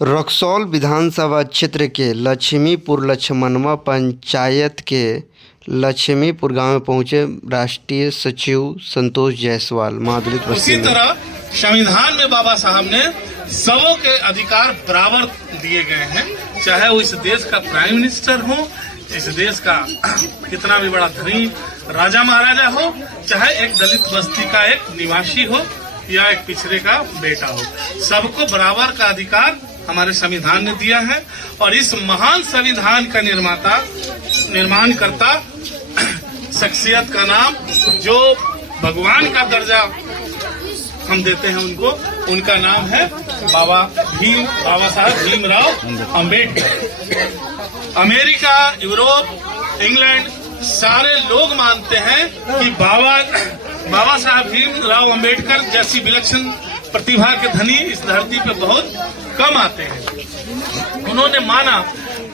रक्सौल विधानसभा क्षेत्र के लक्ष्मीपुर लक्ष्मणवा पंचायत के लक्ष्मीपुर गांव में पहुंचे राष्ट्रीय सचिव संतोष जायसवाल। महादलित उसी तरह संविधान में बाबा साहब ने सबों के अधिकार बराबर दिए गए हैं, चाहे वो इस देश का प्राइम मिनिस्टर हो, इस देश का कितना भी बड़ा धनी राजा महाराजा हो, चाहे एक दलित बस्ती का एक निवासी हो या एक पिछड़े का बेटा हो, सबको बराबर का अधिकार हमारे संविधान ने दिया है। और इस महान संविधान का निर्माणकर्ता शख्सियत का नाम जो भगवान का दर्जा हम देते हैं उनको, उनका नाम है बाबा Saheb Bhimrao Ambedkar. America, Europe, England सारे लोग मानते हैं कि बाबा साहब भीमराव अंबेडकर जैसी विलक्षण प्रतिभा के धनी इस धरती पे बहुत कम आते हैं। उन्होंने माना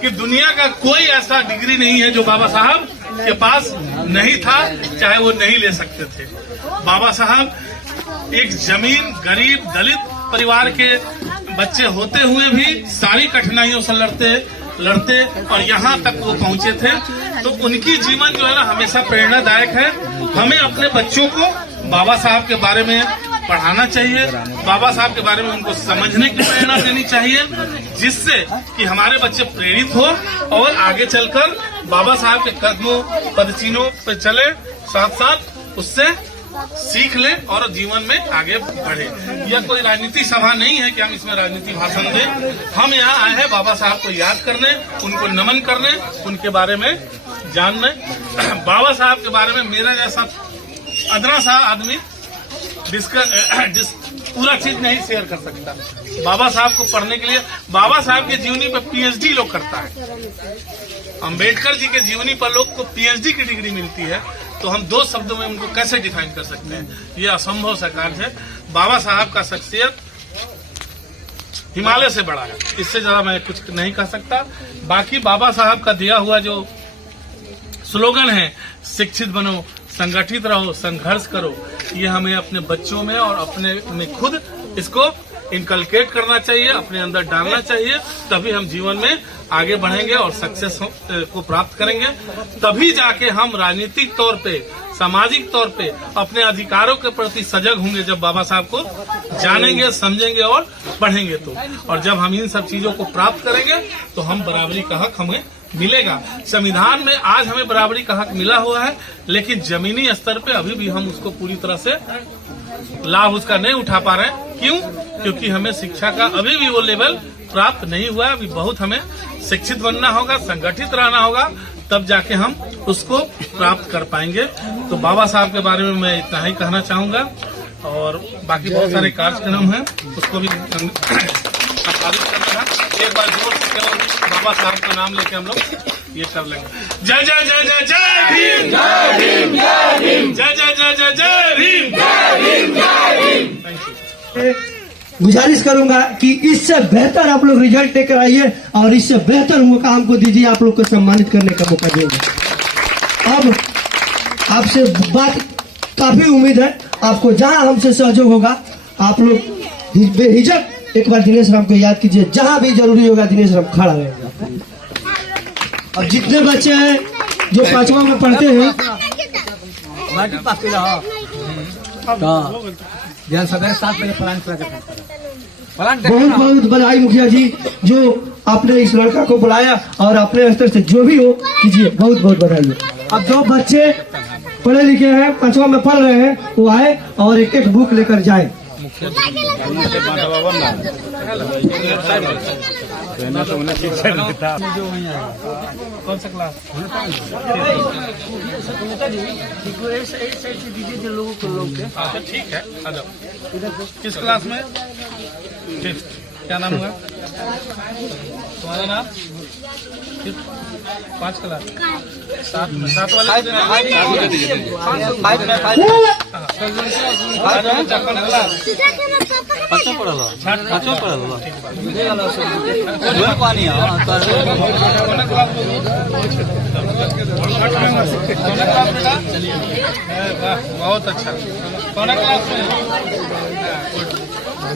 कि दुनिया का कोई ऐसा डिग्री नहीं है जो बाबा साहब के पास नहीं था, चाहे वो नहीं ले सकते थे। बाबा साहब एक जमीन गरीब दलित परिवार के बच्चे होते हुए भी सारी कठिनाइयों से लड़ते और यहाँ तक वो पहुँचे थे। तो उनकी जीवन जो है ना हमेशा प्रेरणादायक है। हमें अपने बच्चों को बाबा साहब के बारे में पढ़ाना चाहिए, बाबा साहब के बारे में उनको समझने की प्रेरणा देनी चाहिए, जिससे कि हमारे बच्चे प्रेरित हो और आगे चलकर बाबा साहब के कदमों पदचिन्हों पर चले, साथ साथ उससे सीख ले और जीवन में आगे बढ़े। यह कोई राजनीति सभा नहीं है कि हम इसमें राजनीति भाषण दें। हम यहाँ आए हैं बाबा साहब को याद करने, उनको नमन करने, उनके बारे में जानने। बाबा साहब के बारे में मेरा जैसा अदना सा आदमी पूरा चीज नहीं शेयर कर सकता। बाबा साहब को पढ़ने के लिए बाबा साहब के जीवनी पर पीएचडी लोग करता है। अंबेडकर जी के जीवनी पर लोग को पीएचडी की डिग्री मिलती है, तो हम दो शब्दों में उनको कैसे डिफाइन कर सकते हैं? ये असंभव सा कार्य है। बाबा साहब का शख्सियत हिमालय से बड़ा है, इससे ज्यादा मैं कुछ नहीं कह सकता। बाकी बाबा साहब का दिया हुआ जो स्लोगन है, शिक्षित बनो, संगठित रहो, संघर्ष करो, ये हमें अपने बच्चों में और अपने में खुद इसको इनकलकेट करना चाहिए, अपने अंदर डालना चाहिए। तभी हम जीवन में आगे बढ़ेंगे और सक्सेस को प्राप्त करेंगे। तभी जाके हम राजनीतिक तौर पे, सामाजिक तौर पे अपने अधिकारों के प्रति सजग होंगे, जब बाबा साहब को जानेंगे, समझेंगे और पढ़ेंगे तो। और जब हम इन सब चीजों को प्राप्त करेंगे तो हम बराबरी का हक हमें मिलेगा। संविधान में आज हमें बराबरी का हक मिला हुआ है, लेकिन जमीनी स्तर पे अभी भी हम उसको पूरी तरह से लाभ उसका नहीं उठा पा रहे हैं। क्यों? क्योंकि हमें शिक्षा का अभी भी वो लेवल प्राप्त नहीं हुआ है। अभी बहुत हमें शिक्षित बनना होगा, संगठित रहना होगा, तब जाके हम उसको प्राप्त कर पाएंगे। तो बाबा साहब के बारे में मैं इतना ही कहना चाहूंगा। और बाकी बहुत सारे कार्यक्रम हैं, उसको भी संपादित करना है। एक बार जोर से केवल बाबा साहब का नाम लेके हम लोग ये कर लेंगे। जय जय जय जय जय भीम, जय भीम, जय भीम, जय जय जय जय जय भीम, जय भीम, जय भीम। Thank you. गुजारिश करूंगा कि इससे बेहतर आप लोग रिजल्ट लेकर आइए और इससे बेहतर मौका हमको दीजिए, आप लोग को सम्मानित करने का मौका देंगे। अब आपसे बात काफी उम्मीद है, आपको जहां हमसे सहयोग होगा आप लोग बेहिचक एक बार दिनेश राम को याद कीजिए, जहां भी जरूरी होगा दिनेश राम खड़ा रहेगा। और जितने बच्चे हैं जो पांचवा में पढ़ते हैं, बहुत बहुत बधाई मुखिया जी, जो आपने इस लड़का को बुलाया और अपने स्तर से जो भी हो कीजिए, बहुत बहुत बधाई। अब जो बच्चे पढ़े लिखे हैं, पांचवा में पढ़ रहे हैं, वो आए और एक एक बुक लेकर जाए। कौन सा क्लास? अच्छा ठीक है, आ जाओ। किस क्लास में? क्या नाम हुआ तुम्हारा? नाम 5 क्लास, 7 वाले बहुत अच्छा। कौन क्लास में?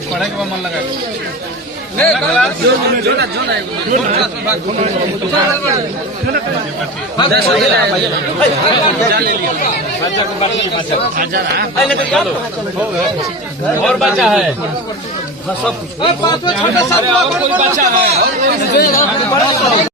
पढ़ाई का मन लगा। और बच्चा है और कोई बच्चा है।